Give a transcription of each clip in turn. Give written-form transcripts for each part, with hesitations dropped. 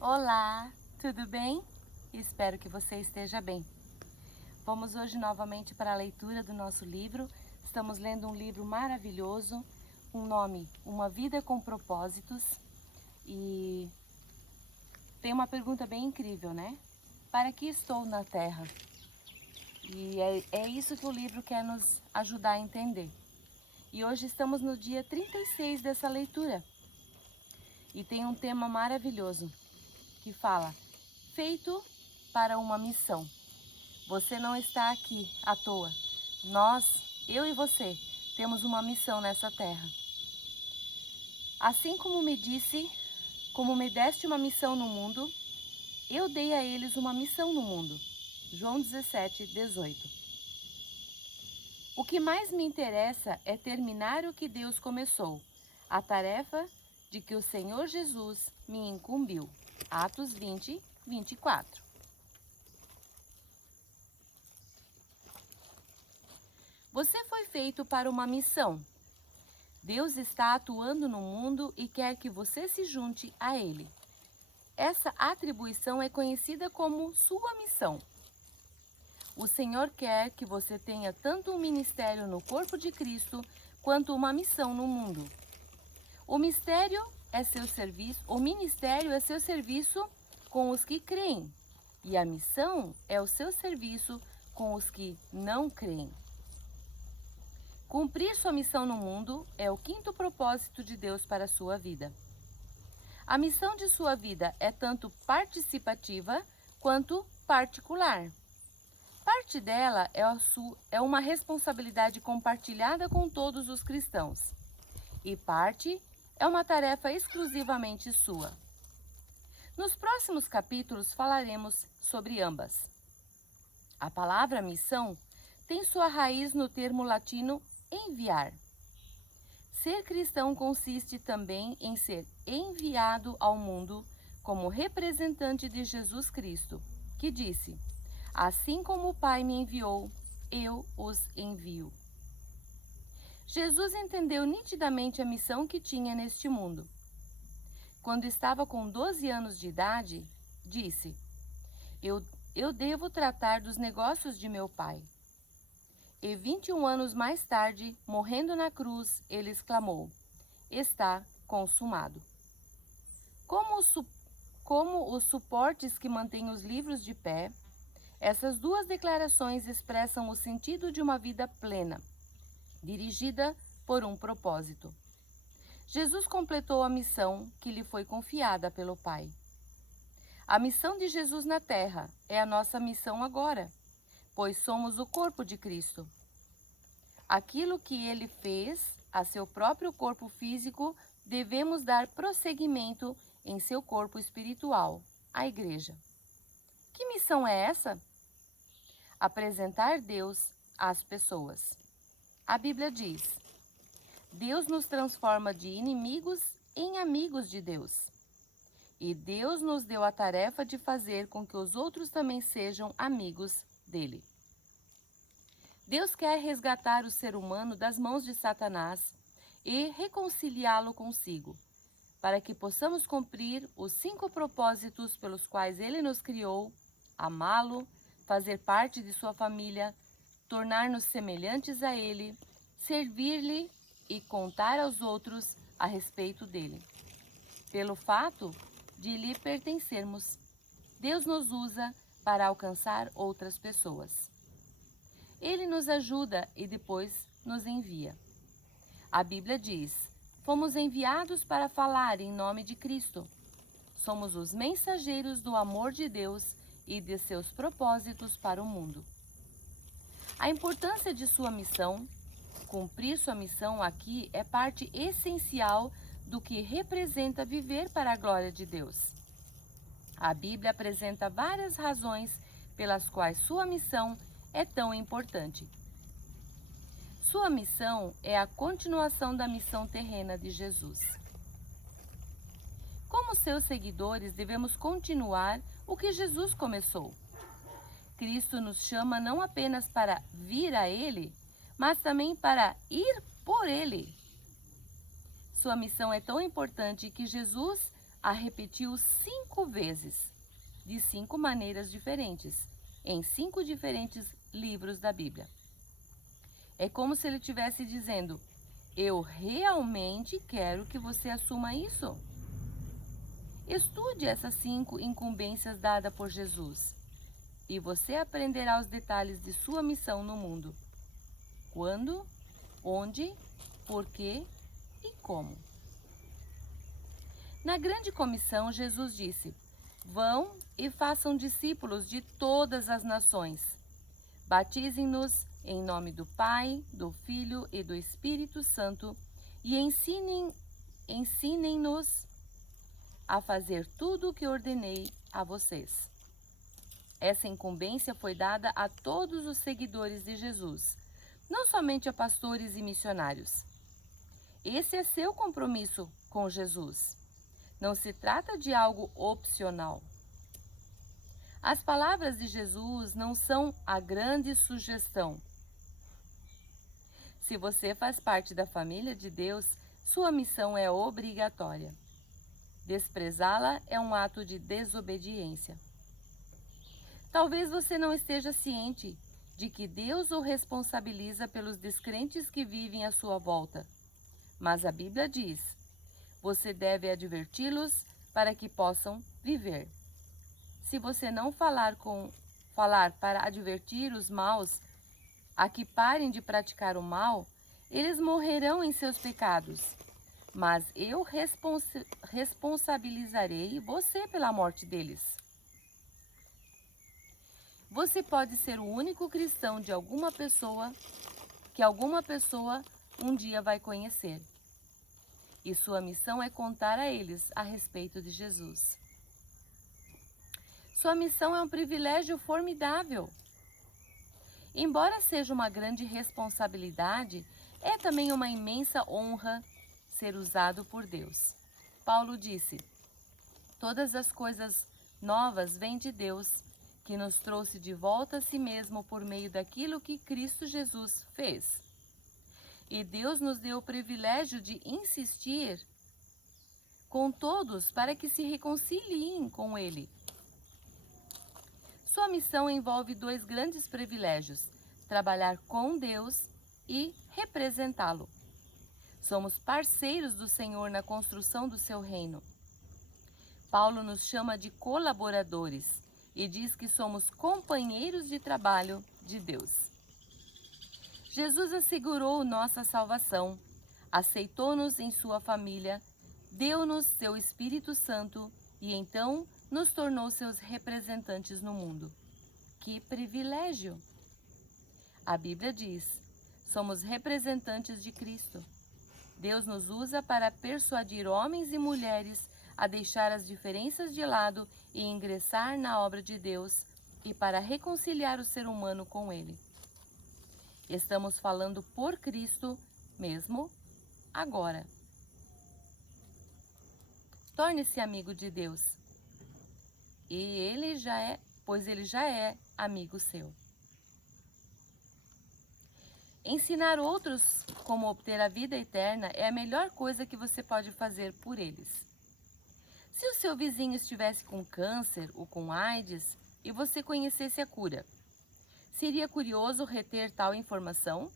Olá, tudo bem? Espero que você esteja bem. Vamos hoje novamente para a leitura do nosso livro. Estamos lendo um livro maravilhoso, um nome, Uma Vida com Propósitos. E tem uma pergunta bem incrível, né? Para que estou na Terra? E é isso que o livro quer nos ajudar a entender. E hoje estamos no dia 36 dessa leitura. E tem um tema maravilhoso que fala: feito para uma missão. Você não está aqui à toa. Nós, eu e você, temos uma missão nessa terra. Assim como me deste uma missão no mundo, eu dei a eles uma missão no mundo. João 17, 18. O que mais me interessa é terminar o que Deus começou, a tarefa de que o Senhor Jesus me incumbiu. Atos 20, 24. Você foi feito para uma missão. Deus está atuando no mundo e quer que você se junte a Ele. Essa atribuição é conhecida como sua missão. O Senhor quer que você tenha tanto um ministério no corpo de Cristo quanto uma missão no mundo. O ministério é seu serviço com os que creem, e a missão é o seu serviço com os que não creem. Cumprir sua missão no mundo é o quinto propósito de Deus para a sua vida. A missão de sua vida é tanto participativa quanto particular. Parte dela é uma responsabilidade compartilhada com todos os cristãos, e parte é uma tarefa exclusivamente sua. Nos próximos capítulos falaremos sobre ambas. A palavra missão tem sua raiz no termo latino enviar. Ser cristão consiste também em ser enviado ao mundo como representante de Jesus Cristo, que disse: assim como o Pai me enviou, eu os envio. Jesus entendeu nitidamente a missão que tinha neste mundo. Quando estava com 12 anos de idade, disse: eu devo tratar dos negócios de meu pai. E 21 anos mais tarde, morrendo na cruz, ele exclamou: está consumado. Como os suportes que mantêm os livros de pé, essas duas declarações expressam o sentido de uma vida plena, dirigida por um propósito. Jesus completou a missão que lhe foi confiada pelo Pai. A missão de Jesus na Terra é a nossa missão agora, pois somos o corpo de Cristo. Aquilo que ele fez a seu próprio corpo físico, devemos dar prosseguimento em seu corpo espiritual, a Igreja. Que missão é essa? Apresentar Deus às pessoas. A Bíblia diz: Deus nos transforma de inimigos em amigos de Deus. E Deus nos deu a tarefa de fazer com que os outros também sejam amigos dele. Deus quer resgatar o ser humano das mãos de Satanás e reconciliá-lo consigo, para que possamos cumprir os 5 propósitos pelos quais ele nos criou: amá-lo, fazer parte de sua família, tornar-nos semelhantes a ele, servir-lhe e contar aos outros a respeito dele. Pelo fato de lhe pertencermos, Deus nos usa para alcançar outras pessoas. Ele nos ajuda e depois nos envia. A Bíblia diz: fomos enviados para falar em nome de Cristo. Somos os mensageiros do amor de Deus e de seus propósitos para o mundo. A importância de sua missão, cumprir sua missão aqui, é parte essencial do que representa viver para a glória de Deus. A Bíblia apresenta várias razões pelas quais sua missão é tão importante. Sua missão é a continuação da missão terrena de Jesus. Como seus seguidores, devemos continuar o que Jesus começou. Cristo nos chama não apenas para vir a Ele, mas também para ir por Ele. Sua missão é tão importante que Jesus a repetiu 5 vezes, de 5 maneiras diferentes, em 5 diferentes livros da Bíblia. É como se ele estivesse dizendo: eu realmente quero que você assuma isso. Estude essas 5 incumbências dadas por Jesus e você aprenderá os detalhes de sua missão no mundo. Quando, onde, por quê e como. Na grande comissão, Jesus disse: vão e façam discípulos de todas as nações. Batizem-nos em nome do Pai, do Filho e do Espírito Santo e ensinem-nos a fazer tudo o que ordenei a vocês. Essa incumbência foi dada a todos os seguidores de Jesus, não somente a pastores e missionários. Esse é seu compromisso com Jesus. Não se trata de algo opcional. As palavras de Jesus não são a grande sugestão. Se você faz parte da família de Deus, sua missão é obrigatória. Desprezá-la é um ato de desobediência. Talvez você não esteja ciente de que Deus o responsabiliza pelos descrentes que vivem à sua volta. Mas a Bíblia diz: você deve adverti-los para que possam viver. Se você não falar para advertir os maus a que parem de praticar o mal, eles morrerão em seus pecados. Mas eu responsabilizarei você pela morte deles. Você pode ser o único cristão de alguma pessoa que alguma pessoa um dia vai conhecer. E sua missão é contar a eles a respeito de Jesus. Sua missão é um privilégio formidável. Embora seja uma grande responsabilidade, é também uma imensa honra ser usado por Deus. Paulo disse: todas as coisas novas vêm de Deus, que nos trouxe de volta a si mesmo por meio daquilo que Cristo Jesus fez. E Deus nos deu o privilégio de insistir com todos para que se reconciliem com Ele. Sua missão envolve 2 grandes privilégios: trabalhar com Deus e representá-lo. Somos parceiros do Senhor na construção do seu reino. Paulo nos chama de colaboradores e diz que somos companheiros de trabalho de Deus. Jesus assegurou nossa salvação, aceitou-nos em sua família, deu-nos seu Espírito Santo e então nos tornou seus representantes no mundo. Que privilégio! A Bíblia diz: somos representantes de Cristo. Deus nos usa para persuadir homens e mulheres a deixar as diferenças de lado e ingressar na obra de Deus e para reconciliar o ser humano com Ele. Estamos falando por Cristo mesmo agora. Torne-se amigo de Deus. E pois ele já é amigo seu. Ensinar outros como obter a vida eterna é a melhor coisa que você pode fazer por eles. Se o seu vizinho estivesse com câncer ou com AIDS e você conhecesse a cura, seria curioso reter tal informação?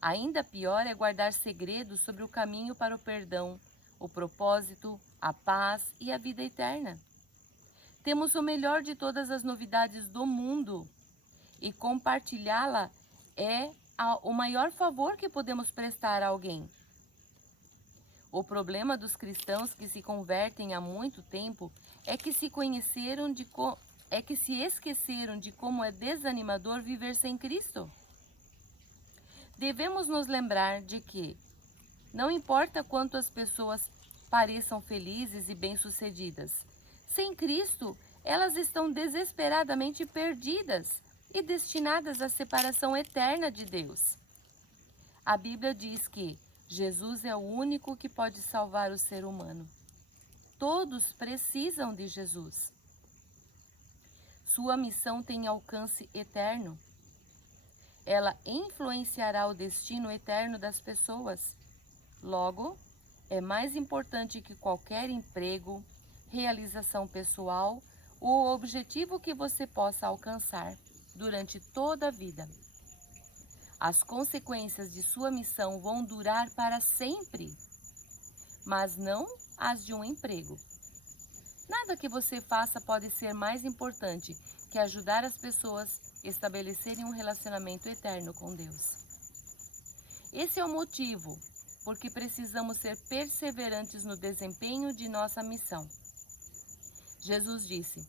Ainda pior é guardar segredos sobre o caminho para o perdão, o propósito, a paz e a vida eterna. Temos o melhor de todas as novidades do mundo e compartilhá-la é o maior favor que podemos prestar a alguém. O problema dos cristãos que se convertem há muito tempo é que se esqueceram de como é desanimador viver sem Cristo. Devemos nos lembrar de que não importa quanto as pessoas pareçam felizes e bem-sucedidas, sem Cristo elas estão desesperadamente perdidas e destinadas à separação eterna de Deus. A Bíblia diz que Jesus é o único que pode salvar o ser humano. Todos precisam de Jesus. Sua missão tem alcance eterno. Ela influenciará o destino eterno das pessoas. Logo, é mais importante que qualquer emprego, realização pessoal ou objetivo que você possa alcançar durante toda a vida. As consequências de sua missão vão durar para sempre, mas não as de um emprego. Nada que você faça pode ser mais importante que ajudar as pessoas a estabelecerem um relacionamento eterno com Deus. Esse é o motivo por que precisamos ser perseverantes no desempenho de nossa missão. Jesus disse: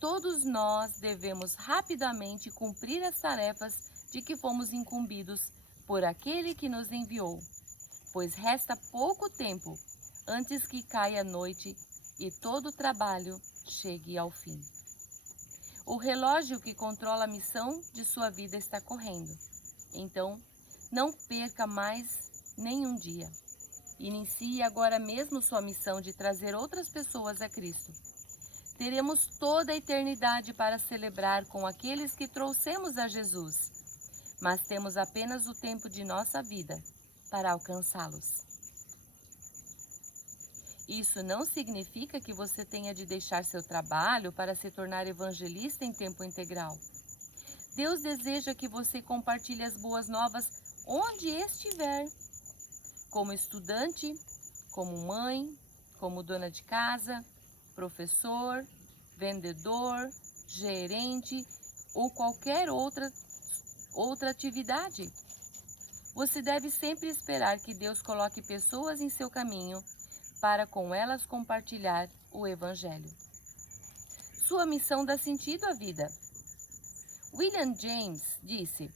todos nós devemos rapidamente cumprir as tarefas de que fomos incumbidos por aquele que nos enviou, pois resta pouco tempo antes que caia a noite e todo o trabalho chegue ao fim. O relógio que controla a missão de sua vida está correndo. Então, não perca mais nenhum dia. Inicie agora mesmo sua missão de trazer outras pessoas a Cristo. Teremos toda a eternidade para celebrar com aqueles que trouxemos a Jesus, mas temos apenas o tempo de nossa vida para alcançá-los. Isso não significa que você tenha de deixar seu trabalho para se tornar evangelista em tempo integral. Deus deseja que você compartilhe as boas novas onde estiver, como estudante, como mãe, como dona de casa, professor, vendedor, gerente ou qualquer outra atividade. Você deve sempre esperar que Deus coloque pessoas em seu caminho para com elas compartilhar o Evangelho. Sua missão dá sentido à vida. William James disse: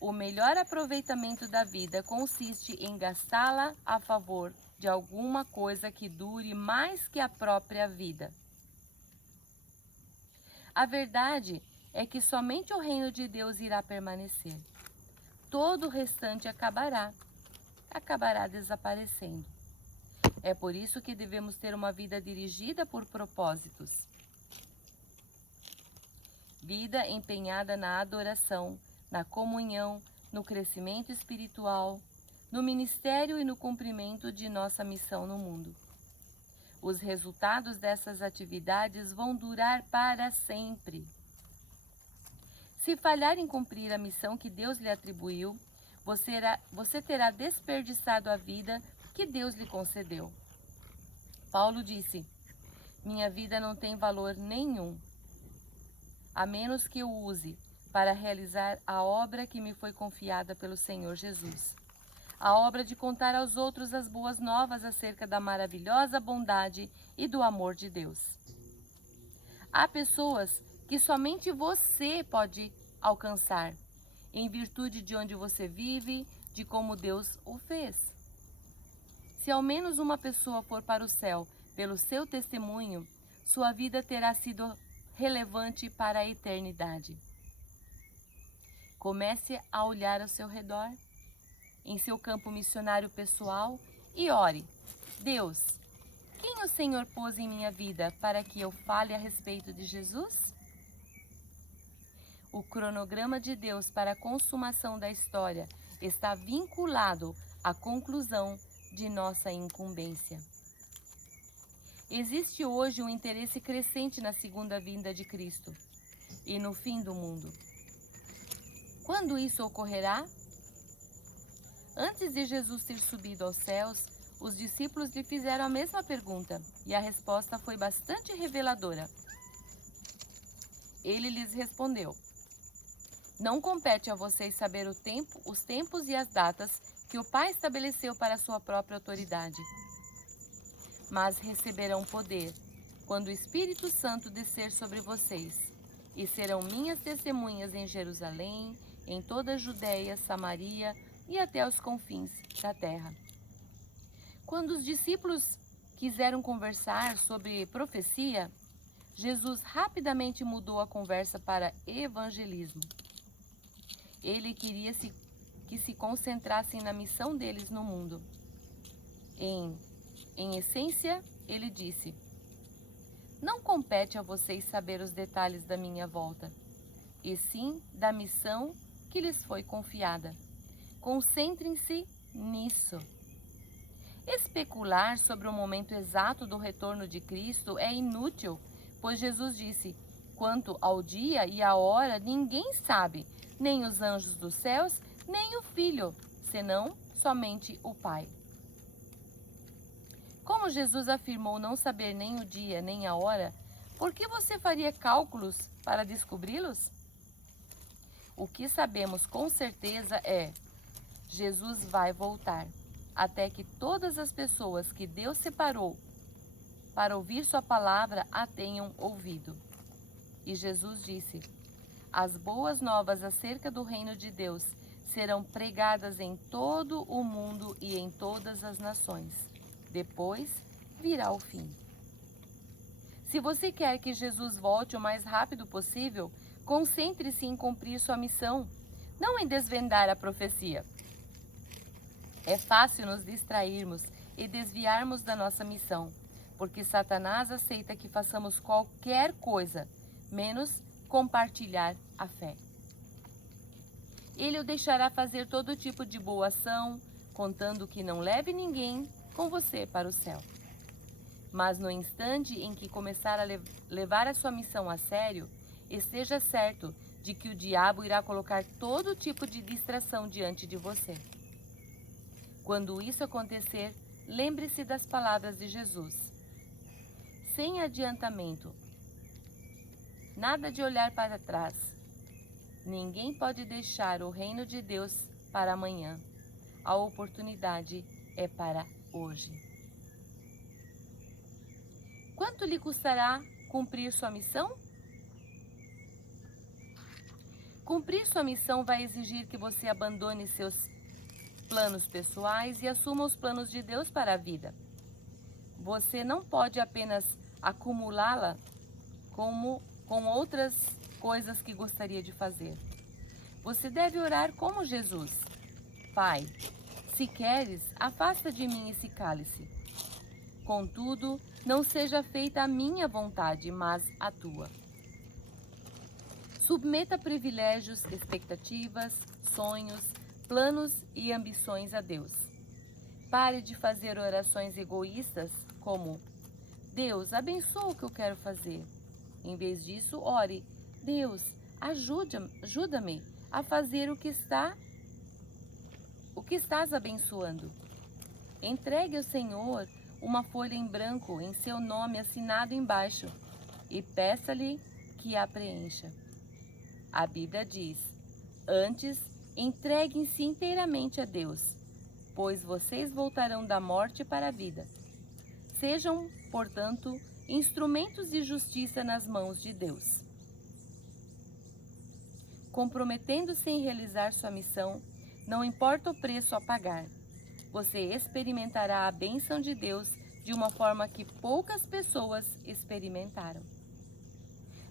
o melhor aproveitamento da vida consiste em gastá-la a favor de alguma coisa que dure mais que a própria vida. A verdade é que somente o reino de Deus irá permanecer. Todo o restante acabará desaparecendo. É por isso que devemos ter uma vida dirigida por propósitos. Vida empenhada na adoração, na comunhão, no crescimento espiritual, no ministério e no cumprimento de nossa missão no mundo. Os resultados dessas atividades vão durar para sempre. Se falhar em cumprir a missão que Deus lhe atribuiu, você terá desperdiçado a vida que Deus lhe concedeu. Paulo disse: minha vida não tem valor nenhum, a menos que eu use para realizar a obra que me foi confiada pelo Senhor Jesus. A obra de contar aos outros as boas novas acerca da maravilhosa bondade e do amor de Deus. Há pessoas que somente você pode alcançar, em virtude de onde você vive, de como Deus o fez. Se ao menos uma pessoa for para o céu pelo seu testemunho, sua vida terá sido relevante para a eternidade. Comece a olhar ao seu redor, em seu campo missionário pessoal, e ore: Deus, quem o Senhor pôs em minha vida para que eu fale a respeito de Jesus? O cronograma de Deus para a consumação da história está vinculado à conclusão de nossa incumbência. Existe hoje um interesse crescente na segunda vinda de Cristo e no fim do mundo. Quando isso ocorrerá? Antes de Jesus ter subido aos céus, os discípulos lhe fizeram a mesma pergunta e a resposta foi bastante reveladora. Ele lhes respondeu: não compete a vocês saber os tempos e as datas que o Pai estabeleceu para a sua própria autoridade. Mas receberão poder quando o Espírito Santo descer sobre vocês, e serão minhas testemunhas em Jerusalém, em toda a Judéia, Samaria e até os confins da terra. Quando os discípulos quiseram conversar sobre profecia, Jesus rapidamente mudou a conversa para evangelismo. Ele queria que se concentrassem na missão deles no mundo. Em essência, ele disse: não compete a vocês saber os detalhes da minha volta, e sim da missão que lhes foi confiada. Concentrem-se nisso. Especular sobre o momento exato do retorno de Cristo é inútil, pois Jesus disse: quanto ao dia e à hora, ninguém sabe, nem os anjos dos céus, nem o Filho, senão somente o Pai. Como Jesus afirmou não saber nem o dia nem a hora, por que você faria cálculos para descobri-los? O que sabemos com certeza é: Jesus vai voltar, até que todas as pessoas que Deus separou para ouvir sua palavra a tenham ouvido. E Jesus disse: as boas novas acerca do reino de Deus serão pregadas em todo o mundo e em todas as nações. Depois virá o fim. Se você quer que Jesus volte o mais rápido possível, concentre-se em cumprir sua missão, não em desvendar a profecia. É fácil nos distrairmos e desviarmos da nossa missão, porque Satanás aceita que façamos qualquer coisa, menos compartilhar a fé. Ele o deixará fazer todo tipo de boa ação, contando que não leve ninguém com você para o céu. Mas no instante em que começar a levar a sua missão a sério, esteja certo de que o diabo irá colocar todo tipo de distração diante de você. Quando isso acontecer, lembre-se das palavras de Jesus: sem adiantamento, nada de olhar para trás. Ninguém pode deixar o reino de Deus para amanhã. A oportunidade é para hoje. Quanto lhe custará cumprir sua missão? Cumprir sua missão vai exigir que você abandone seus planos pessoais e assuma os planos de Deus para a vida. Você não pode apenas acumulá-la com outras coisas que gostaria de fazer. Você deve orar como Jesus: Pai, se queres, afasta de mim esse cálice. Contudo, não seja feita a minha vontade, mas a tua. Submeta privilégios, expectativas, sonhos, planos e ambições a Deus. Pare de fazer orações egoístas como: Deus, abençoa o que eu quero fazer. Em vez disso, ore: Deus, ajuda-me a fazer o que estás abençoando. Entregue ao Senhor uma folha em branco em seu nome assinado embaixo e peça-lhe que a preencha. A Bíblia diz: antes, entreguem-se inteiramente a Deus, pois vocês voltarão da morte para a vida. Sejam, portanto, instrumentos de justiça nas mãos de Deus. Comprometendo-se em realizar sua missão, não importa o preço a pagar, você experimentará a bênção de Deus de uma forma que poucas pessoas experimentaram.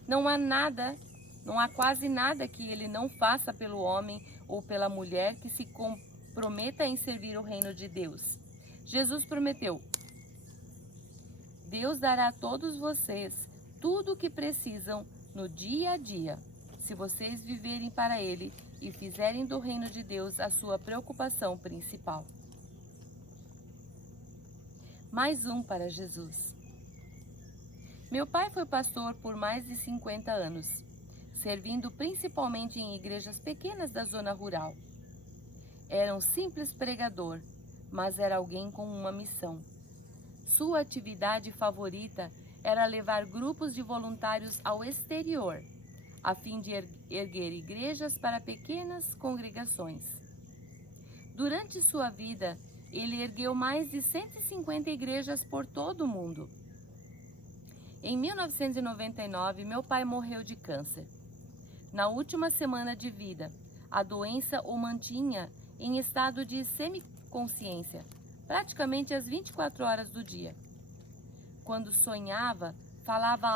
Não há quase nada que ele não faça pelo homem ou pela mulher que se comprometa em servir o reino de Deus. Jesus prometeu: Deus dará a todos vocês tudo o que precisam no dia a dia, se vocês viverem para Ele e fizerem do reino de Deus a sua preocupação principal. Mais um para Jesus. Meu pai foi pastor por mais de 50 anos, servindo principalmente em igrejas pequenas da zona rural. Era um simples pregador, mas era alguém com uma missão. Sua atividade favorita era levar grupos de voluntários ao exterior, a fim de erguer igrejas para pequenas congregações. Durante sua vida, ele ergueu mais de 150 igrejas por todo o mundo. Em 1999, meu pai morreu de câncer. Na última semana de vida, a doença o mantinha em estado de semiconsciência, praticamente às 24 horas do dia. Quando sonhava, falava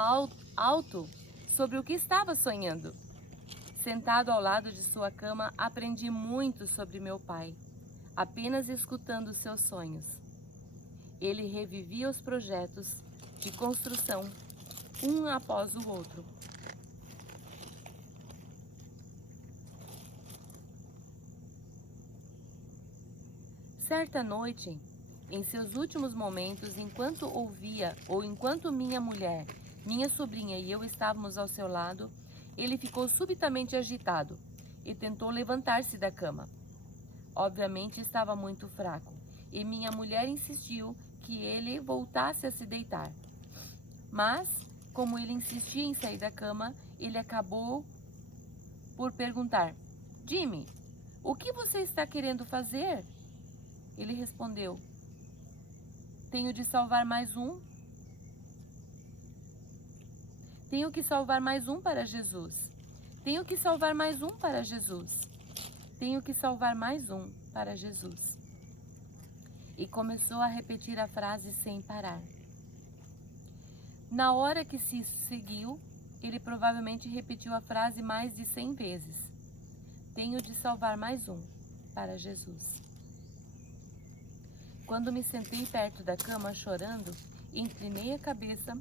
alto sobre o que estava sonhando. Sentado ao lado de sua cama, aprendi muito sobre meu pai, apenas escutando seus sonhos. Ele revivia os projetos de construção, um após o outro. Certa noite, Em seus últimos momentos, enquanto ouvia ou enquanto minha mulher, minha sobrinha e eu estávamos ao seu lado, ele ficou subitamente agitado e tentou levantar-se da cama. Obviamente estava muito fraco e minha mulher insistiu que ele voltasse a se deitar. Mas, como ele insistia em sair da cama, ele acabou por perguntar: Jimmy, o que você está querendo fazer? Ele respondeu: tenho de salvar mais um. Tenho que salvar mais um para Jesus. Tenho que salvar mais um para Jesus. Tenho que salvar mais um para Jesus. E começou a repetir a frase sem parar. Na hora que se seguiu, ele provavelmente repetiu a frase mais de 100 vezes. Tenho de salvar mais um para Jesus. Quando me sentei perto da cama chorando, inclinei a cabeça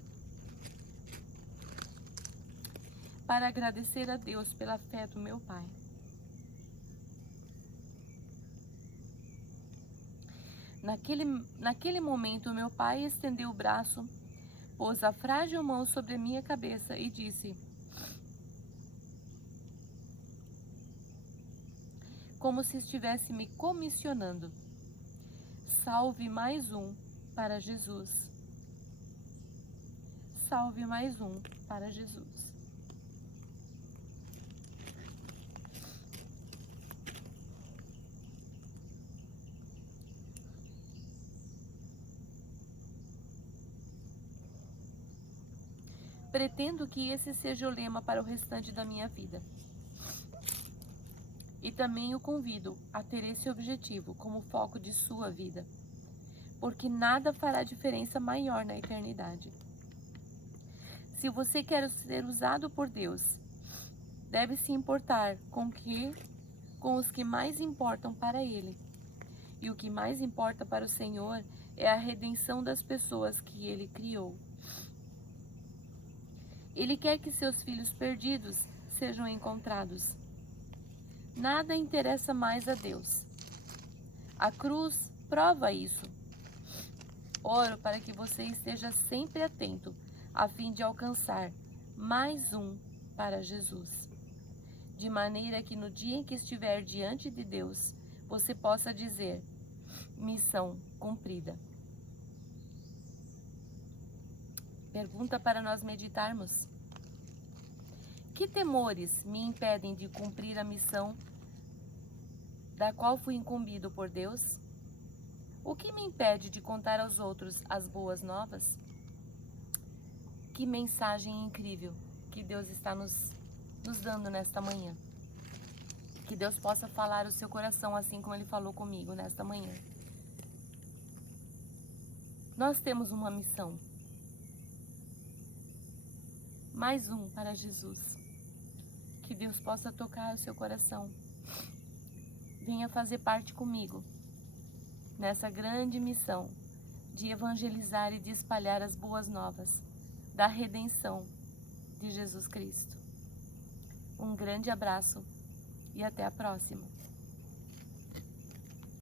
para agradecer a Deus pela fé do meu pai. Naquele momento, meu pai estendeu o braço, pôs a frágil mão sobre a minha cabeça e disse, como se estivesse me comissionando: salve mais um para Jesus. Salve mais um para Jesus. Pretendo que esse seja o lema para o restante da minha vida. E também o convido a ter esse objetivo como foco de sua vida, porque nada fará diferença maior na eternidade. Se você quer ser usado por Deus, deve se importar com os que mais importam para Ele. E o que mais importa para o Senhor é a redenção das pessoas que Ele criou. Ele quer que seus filhos perdidos sejam encontrados. Nada interessa mais a Deus. A cruz prova isso. Oro para que você esteja sempre atento, a fim de alcançar mais um para Jesus. De maneira que no dia em que estiver diante de Deus, você possa dizer: missão cumprida. Pergunta para nós meditarmos: que temores me impedem de cumprir a missão da qual fui incumbido por Deus? O que me impede de contar aos outros as boas novas? Que mensagem incrível que Deus está nos dando nesta manhã. Que Deus possa falar o seu coração assim como Ele falou comigo nesta manhã. Nós temos uma missão. Mais um para Jesus. Que Deus possa tocar o seu coração. Venha fazer parte comigo nessa grande missão de evangelizar e de espalhar as boas novas da redenção de Jesus Cristo. Um grande abraço e até a próxima.